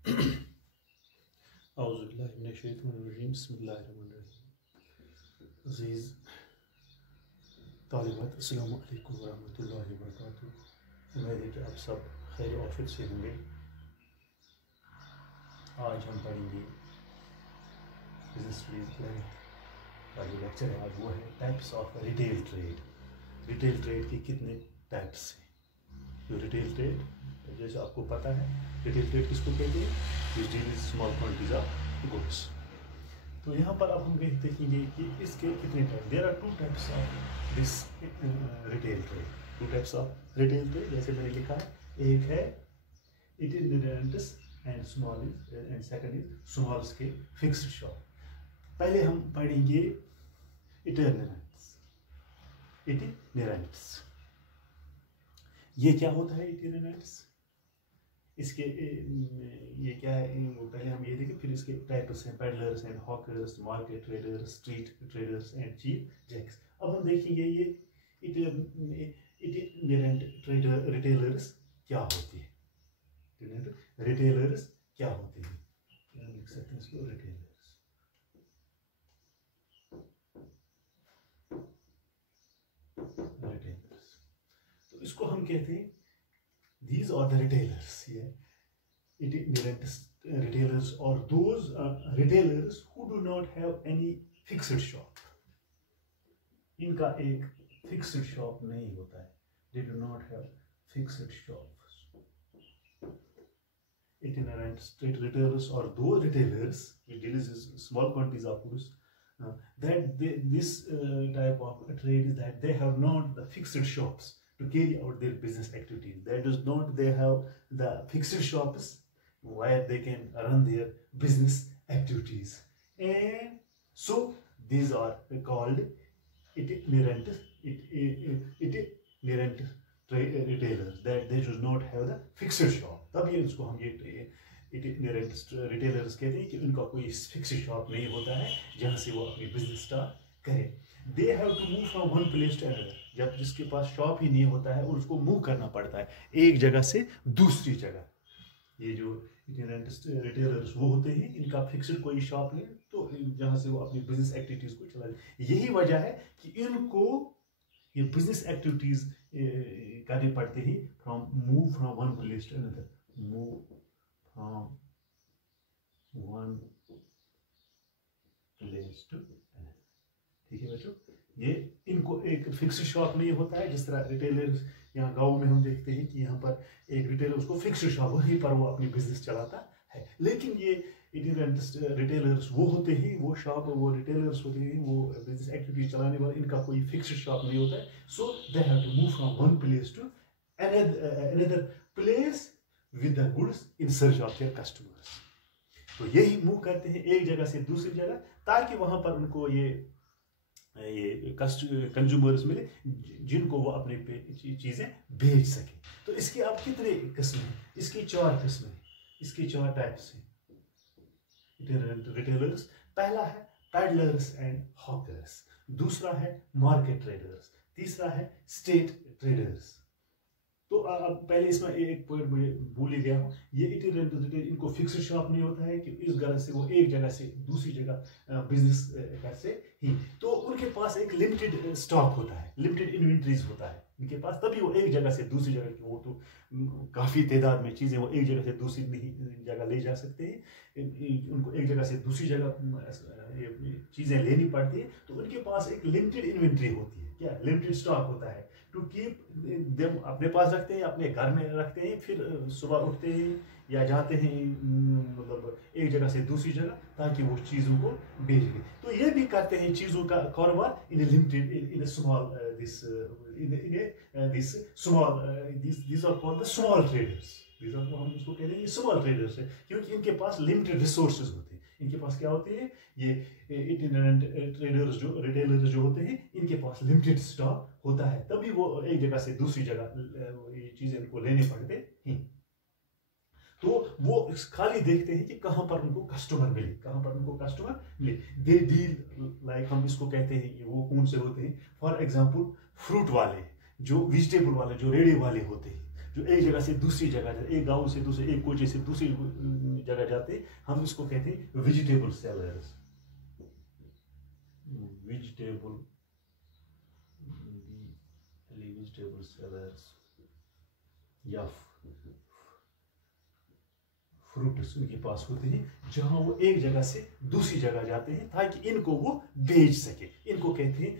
औज़ुबिल्लाहिमिनश्शैतानिर्रजीम बिस्मिल्लाहिर्रहमानिर्रहीम। अज़ीज़ तालिबात, अस्सलामु अलैकुम वरहमतुल्लाहि वबरकातुहू। उम्मीद है कि आप सब खैर आफियत से होंगे। आज हम पढ़ेंगे बिजनेस स्टडीज का जो लेक्चर है आज वो है types of retail trade. Retail trade के कितने टाइप्स हैं? जो रिटेल ट्रेड, जैसे आपको पता है, रिटेल ट्रेड किसको कहते हैं? This deal is small quantities of goods. तो यहाँ पर अब हम देखेंगे कि इसके कितने type. There are two types of this retail trade. Two types of retail trade, जैसे मैंने लिखा है, एक है itinerants and small and second is small scale fixed shop. पहले हम पढ़ेंगे इटिनेरेंट्स। इटिनेरेंट्स ये क्या होता है? इटिनेरेंट्स इसके ये क्या है? वो पहले हम ये देखें, फिर इसके टाइप्स हैं peddlers and hawkers, market traders, street traders and cheap jacks. अब हम देखेंगे ये इटिनेरेंट ट्रेडर रिटेलर्स क्या होती है। रिटेलर्स क्या होते हैं? लिख सकते हैं इसको रिटेलर्स। तो इसको हम कहते हैं these are the retailers here. Itinerant retailers or those retailers who do not have any fixed shop. इनका एक fixed shop नहीं होता है. They do not have fixed shops. Itinerant street retailers or those retailers which deals in small quantities of goods, this type of trade is that they have not the fixed shops to carry out their business activities. That does not they have the fixed shops where they can run their business activities, and so these are called itinerant retailers, that they do not have the fixed shop. तब ये इसको हम ये itinerant retailers कहते हैं कि उनका कोई fixed shop नहीं होता है जहाँ से वो अपनी business start करें. They have to move from one place to another. जब जिसके पास शॉप ही नहीं होता है और उसको मूव करना पड़ता है एक जगह से दूसरी जगह. ये जो इटिनेरेंट रिटेलर्स वो होते हैं, इनका फिक्स्ड कोई शॉप नहीं, तो जहाँ से वो अपनी बिजनेस एक्टिविटीज को चला. यही वजह है कि इनको ये बिजनेस एक्टिविटीज करनी पड़ती है move from one place to another. Move from one place to another. ठीक है बच्चों, ये इनको एक फिक्स्ड शॉप नहीं होता है. जिस तरह रिटेलर्स यहाँ गांव में हम देखते हैं कि यहाँ पर एक रिटेलर, उसको फिक्स्ड शॉप, वहीं पर वो अपनी बिजनेस चलाता है. लेकिन ये इटिनेरेंट रिटेलर्स वो होते हैं, वो शॉप, वो रिटेलर्स होते हैं, वो बिजनेस एक्टिविटीज चलाने वाले, इनका कोई फिक्स्ड शॉप नहीं होता है. So they have to move from one place to another place with the goods in search of their customers. तो यही मूव करते हैं एक जगह से दूसरी जगह, ताकि वहां पर उनको ये कंज्यूमर्स मिले जिनको वो अपने चीजें बेच सके. तो इसके अब कितने किस्म हैं? इसकी 4 किस्म हैं, इसकी 4 टाइप्स हैं रिटेलर्स. पहला है पेडलर्स एंड हॉकर्स, दूसरा है मार्केट ट्रेडर्स, तीसरा है स्टेट ट्रेडर्स. तो अब पहले इसमें एक पॉइंट मुझे भूल ही गया हूँ. ये इटिनेरेंट रिटेल, इनको फिक्स्ड शॉप नहीं होता है कि इस जगह से वो एक जगह से दूसरी जगह बिजनेस कर से ही. तो उनके पास एक लिमिटेड स्टॉक होता है, लिमिटेड इन्वेंट्रीज होता है इनके पास, तभी वो एक जगह से दूसरी जगह की, वो तो काफ़ी तादाद में चीज़ें वो एक जगह से दूसरी जगह ले जा सकते हैं. उनको एक जगह से दूसरी जगह चीज़ें लेनी पड़ती है. तो उनके पास एक लिमिटेड इन्वेंट्री होती है, क्या लिमिटेड स्टॉक होता है, टू कीप देम, अपने पास रखते हैं, अपने घर में रखते हैं, फिर सुबह उठते हैं या जाते हैं मतलब एक जगह से दूसरी जगह, ताकि वो चीज़ों को बेच दें. तो ये भी करते हैं चीज़ों का कारोबार in limited, in small this small, this are called the small traders. हम इसको कह रहे हैं स्मॉल ट्रेडर्स है, क्योंकि इनके पास लिमिटेड रिसोर्सेज होते हैं. इनके पास क्या होते हैं? ये इटिनेरेंट ट्रेडर्स जो रिटेलर्स जो होते हैं, इनके पास लिमिटेड स्टॉक होता है, तभी वो एक जगह से दूसरी जगह ये चीजें इनको लेने पड़ते हैं. तो वो खाली देखते हैं कि कहाँ पर उनको कस्टमर मिले, कहाँ पर उनको कस्टमर मिले. दे डील लाइक, हम इसको कहते हैं, वो कौन से होते हैं? फॉर एग्जाम्पल फ्रूट वाले, जो वेजिटेबल वाले, जो रेडी वाले होते हैं, जो जो एक जगह से दूसरी जगह जाते, एक गांव से दूसरे, एक कोचे से दूसरी जगह जाते, हम इसको कहते हैं वेजिटेबल सेलर्स। वेजिटेबल सेलर्स या फ्रूट्स उनके पास होते हैं, जहां वो एक जगह से दूसरी जगह जाते हैं ताकि इनको वो बेच सके। इनको कहते हैं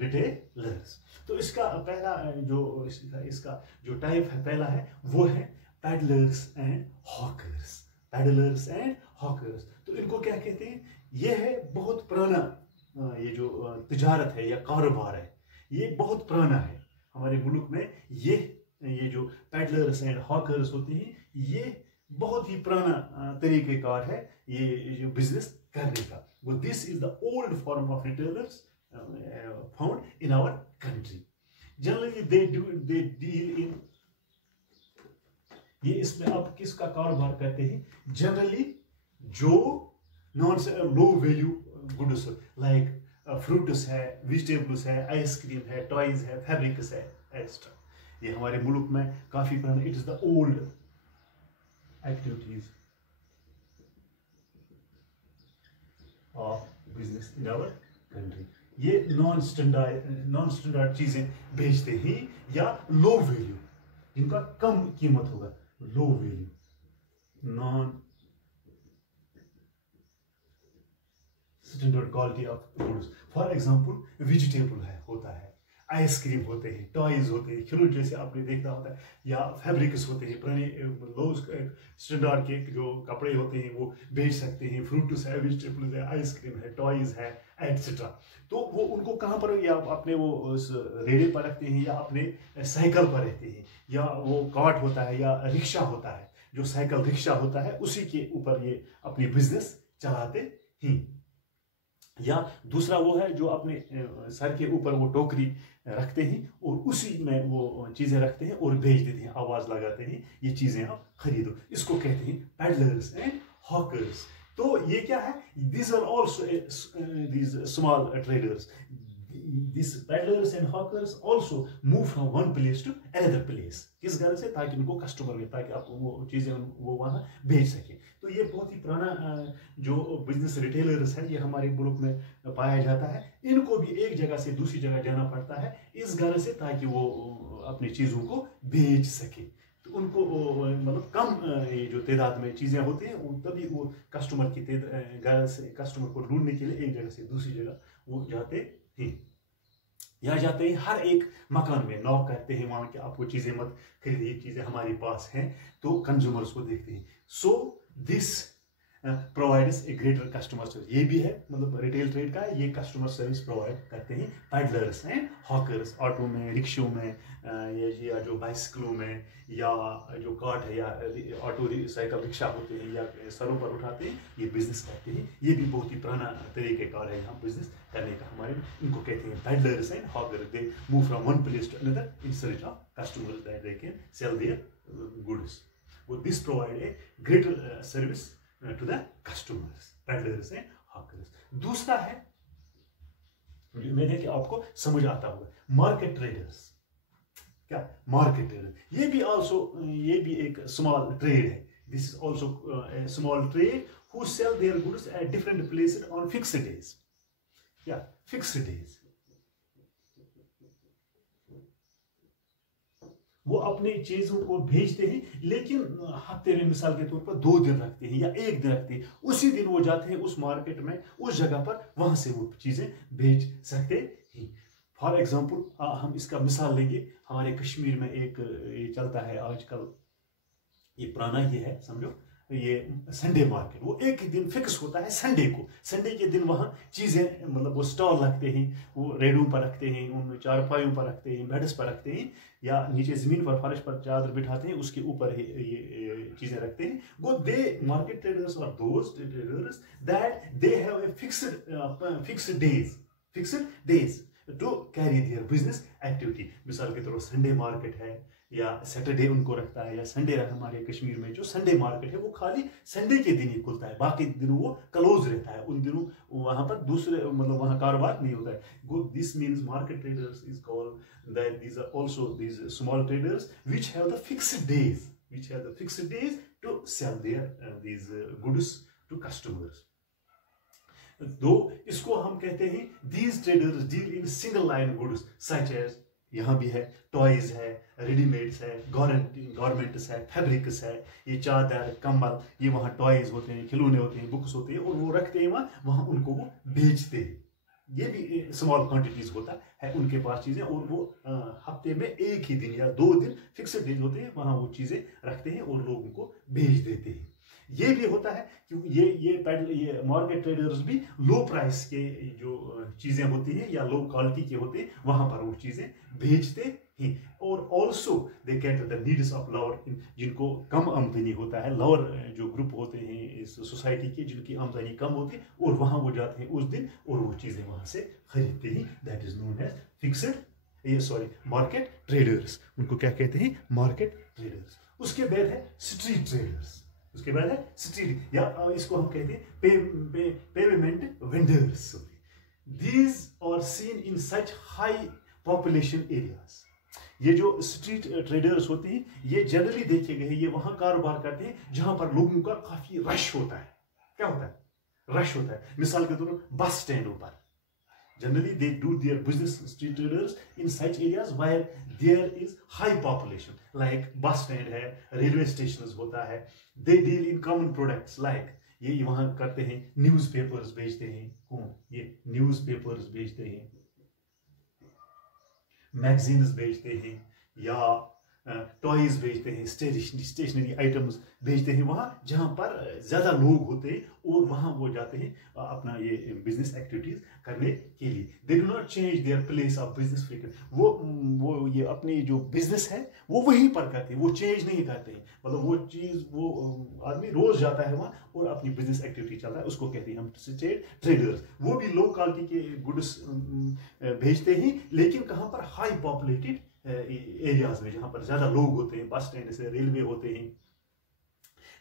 रिटेलर्स। तो इसका पहला जो इसका जो टाइप है, पहला है वो है peddlers and hawkers. Peddlers and hawkers, तो इनको क्या कहते हैं? ये है बहुत पुराना, ये जो तिजारत है या कारोबार है, ये बहुत पुराना है हमारे मुल्क में। ये जो पैडलर्स एंड हॉकर्स होते हैं, ये बहुत ही पुराना तरीक़ेकार है ये जो बिजनेस करने का। वो this is the old form of retailers found in our country. Generally they deal in, ये इसमें आप किसका कारोबार करते हैं? जनरली जो non low value goods like fruits है, वेजिटेबल्स है, आइसक्रीम है, टॉयज है, फैब्रिक्स है, एक्स्ट्रा। ये हमारे मुल्क में काफी पुराना, it is the old activities of business in our country। ये नॉन स्टैंडर्ड चीजें बेचते हैं या लो वैल्यू, जिनका कम कीमत होगा, low value, non standard quality of goods. For example vegetable है, होता है, आइसक्रीम होते हैं, टॉयज होते हैं, खिलौने जैसे आपने देखा होता है, या फैब्रिक्स होते हैं, पुराने लो स्टैंडर्ड के जो कपड़े होते हैं वो बेच सकते हैं, फ्रूट्स है, वेजिटेबल्स है, आइसक्रीम है, टॉयज है, एटसेट्रा। तो वो उनको कहाँ पर, या अपने वो उस रेड़े पर रखते हैं, या अपने साइकिल पर रहते हैं, या वो कार्ट होता है, या रिक्शा होता है, जो साइकिल रिक्शा होता है, उसी के ऊपर ये अपनी बिजनेस चलाते हैं। या दूसरा वो है जो अपने सर के ऊपर वो टोकरी रखते हैं और उसी में वो चीजें रखते हैं और बेच देते हैं, आवाज लगाते हैं, ये चीजें आप खरीदो। इसको कहते हैं पैडलर्स एंड हॉकर्स। तो ये क्या है? These are also these small traders. These peddlers and hawkers also move from one place to another place। किस घर से? ताकि उनको कस्टमर मिले, ताकि आप वो चीजें वो वहां बेच सके। तो ये बहुत ही पुराना जो बिजनेस रिटेलर्स है, ये हमारे मुल्क में पाया जाता है। इनको भी एक जगह से दूसरी जगह जाना पड़ता है इस घर से, ताकि वो अपनी चीजों को बेच सके। तो उनको मतलब कम ये जो तादाद में चीजें होती हैं, तभी वो कस्टमर की घर से कस्टमर को ढूंढने के लिए एक जगह से दूसरी जगह वो जाते हैं। यहाँ जाते हैं, हर एक मकान में नॉक करते हैं, वहां के आपको चीजें मत खरीदिए, चीजें हमारे पास हैं, तो कंज्यूमर्स को देखते हैं। So this provides a greater customer service. ये भी है मतलब रिटेल ट्रेड का, ये कस्टमर सर्विस प्रोवाइड करते हैं पैडलर्स एंड हॉकर्स। ऑटो में, रिक्शों में, या जो बाइसिकलों में, या जो कार्ट है, या ऑटो साइकिल रिक्शा होते हैं, या सरों पर उठाते हैं, ये बिजनेस करते हैं। ये भी बहुत ही पुराना तरीक़ेकार है यहाँ बिजनेस करने का हमारे। इनको कहते हैं peddlers and hawkers. They move from one place to another in search of customers that they can sell their goods. वो this provide a greater service to the customers, peddlers and hawkers। दूसरा है, उम्मीद है कि आपको समझ आता होगा, मार्केट ट्रेडर्स। क्या? मार्केट ट्रेडर, ये भी ऑल्सो, ये भी एक स्मॉल ट्रेड है। This is also small trade who sell their goods at different places on fixed days. क्या? Fixed days. वो अपनी चीजों को भेजते हैं, लेकिन हफ्ते में मिसाल के तौर पर 2 दिन रखते हैं या 1 दिन रखते हैं। उसी दिन वो जाते हैं उस मार्केट में, उस जगह पर, वहां से वो चीजें भेज सकते हैं। फॉर एग्जांपल हम इसका मिसाल लेंगे, हमारे कश्मीर में एक ये चलता है आजकल, ये पुराना ही है समझो, ये संडे मार्केट। वो एक दिन फिक्स होता है संडे को। संडे के दिन वहाँ चीजें मतलब वो स्टॉल रखते हैं, वो रेडों पर रखते हैं, उन चारपाइयों पर रखते हैं, बेड्स पर रखते हैं, या नीचे जमीन पर फर्श पर चादर बिठाते हैं, उसके ऊपर ये चीजें रखते हैं। वो दे मार्केट ट्रेडर्स और those traders that they have a fixed days to carry their business activity. मिसाल के तौर पर संडे मार्केट है, या सैटरडे उनको रखता है, या संडे रखता है। हमारे कश्मीर में जो संडे मार्केट है वो खाली संडे के दिन ही खुलता है, बाकी दिनों वो क्लोज रहता है। उन दिनों वहां पर दूसरे मतलब वहां कारोबार नहीं होता है। This means market traders is called that these are also these small traders which have the fixed days to sell their these goods to customers. तो इसको हम कहते हैं these traders deal in single line goods such as, यहाँ भी है toys है, readymades है, गारमेंट्स है, फैब्रिक्स है, ये चादर कम्बल, ये वहाँ टॉयज होते हैं, खिलौने होते हैं, बुक्स होते हैं, और वो रखते हैं वहाँ उनको वो बेचते हैं। ये भी स्मॉल क्वांटिटीज होता है उनके पास चीजें, और वो हफ्ते में एक ही दिन या 2 दिन फिक्स्ड डेज होते हैं, वहाँ वो चीजें रखते हैं और लोगों को बेच देते हैं। ये भी होता है कि ये मार्केट ट्रेडर्स भी लो प्राइस के जो चीजें होती हैं या लो क्वालिटी के होते हैं वहां पर वो चीजें बेचते हैं। और also they cater the needs of lower, जिनको कम आमदनी होता है, लोअर जो ग्रुप होते हैं इस सोसाइटी के जिनकी आमदनी कम होती है, और वहां वो जाते हैं उस दिन और वो चीजें वहां से खरीदते हैं। That is known as market traders. उनको क्या कहते हैं? Market traders. उसके बाद है स्ट्रीट ट्रेडर्स। या इसको हम कहते हैं payment vendors. These are seen in such high population areas. ये जो स्ट्रीट ट्रेडर्स होते हैं ये जनरली देखे गए ये वहां कारोबार करते हैं जहां पर लोगों का काफी रश होता है। क्या होता है? रश होता है। मिसाल के तौर पर बस स्टैंडों पर generally they do their business, street traders, in such areas where there is high population, like bus stand है, railway stations होता है। they deal in common products like ये वहां करते हैं, न्यूज़पेपर्स बेचते हैं। कौन? ये न्यूज़पेपर्स बेचते हैं, मैगजीन्स बेचते हैं, या टॉयज बेचते हैं, स्टेशनरी आइटम्स बेचते हैं वहां जहां पर ज्यादा लोग होते हैं, और वहां वो जाते हैं अपना ये बिजनेस एक्टिविटीज करने के लिए। They do not change their place of business frequent. वो ये अपनी जो बिजनेस है वो वहीं पर करते हैं, वो चेंज नहीं करते हैं। मतलब वो चीज वो आदमी रोज जाता है वहां और अपनी बिजनेस एक्टिविटी चलता है, उसको कहते हैं हम स्ट्रीट ट्रेडर्स। वो भी लो क्वालिटी के गुड्स भेजते हैं, लेकिन कहां पर? हाई पॉपुलेटेड एरियाज में जहां पर ज्यादा लोग होते हैं। बस स्टैंड से रेलवे होते हैं,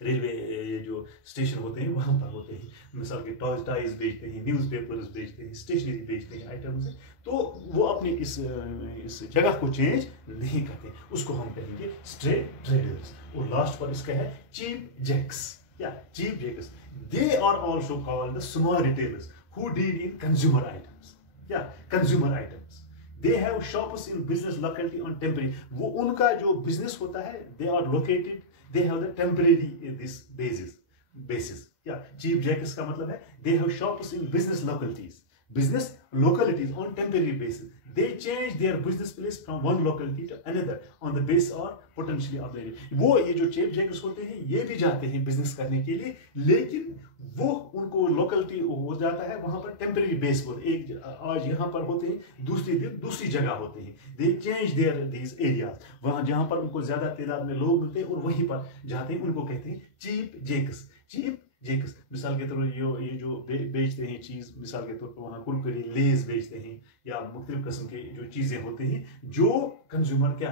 रेलवे ये जो स्टेशन होते हैं वहां पर होते हैं। मिसाल के टॉयज बेचते हैं, न्यूज़पेपर्स बेचते हैं, स्टेशनरी बेचते हैं आइटम्स। तो वो अपने इस जगह को चेंज नहीं करते, उसको हम कहेंगे स्ट्रीट ट्रेडर्स। और लास्ट पर इसका है चीप जैक्स या cheap jacks. They are also called the small retailers who deal in consumer items या consumer items. They have shops in business locality on temporary. वो उनका जो बिजनेस होता है, they are located, they have the temporary this basis. या cheap Jacques का मतलब है they have shops in business localities on temporary basis. They change their business place from one locality to another on the basis or potentially of the area. वो ये जो cheap Jacques होते हैं ये भी जाते हैं बिजनेस करने के लिए, लेकिन वो उनको लोकलिटी हो जाता है वहां पर टेम्परेरी बेस पर। एक आज यहाँ पर होते हैं, दूसरी दिन दूसरी जगह होते हैं। They change there these areas. वहां जहां पर उनको ज्यादा तादाद में लोग मिलते हैं और वहीं पर जाते हैं, उनको कहते हैं चीप जैक्स। चीप जैक्स मिसाल के तौर पर ये जो बेचते हैं चीज, मिसाल के तौर पर वहाँ कुरकुरे लेज बेचते हैं या मुख्तलिफ किस्म के जो चीजें होती हैं जो कंज्यूमर क्या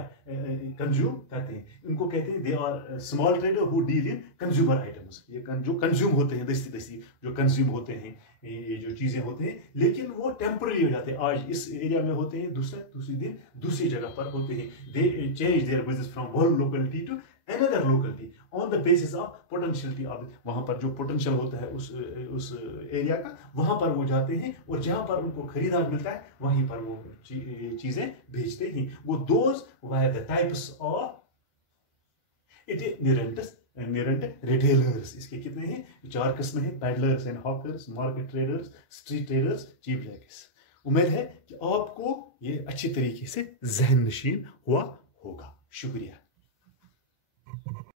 कंज्यूम करते हैं, उनको कहते हैं they are small trader who deal in consumer items. ये जो कंज्यूम होते हैं दस्ती जो कंज्यूम होते हैं, ये जो चीजें होते हैं, लेकिन वो टेम्पररी हो जाते हैं। आज इस एरिया में होते हैं, दूसरी दिन दूसरी जगह पर होते हैं। They change their business from one locality to another locality on the basis of potentiality of वहां पर जो पोटेंशियल होता है उस एरिया का, वहां पर वो जाते हैं और जहां पर उनको खरीदार मिलता है वहीं पर वो चीजें भेजते हैं। वो those were the types of itinerant retailers। इसके कितने हैं? 4 किस्में हैं, peddlers and hawkers, market traders, street traders, cheap jacks। उम्मीद है कि आपको ये अच्छी तरीके से ज़हन नशीन हुआ होगा। शुक्रिया।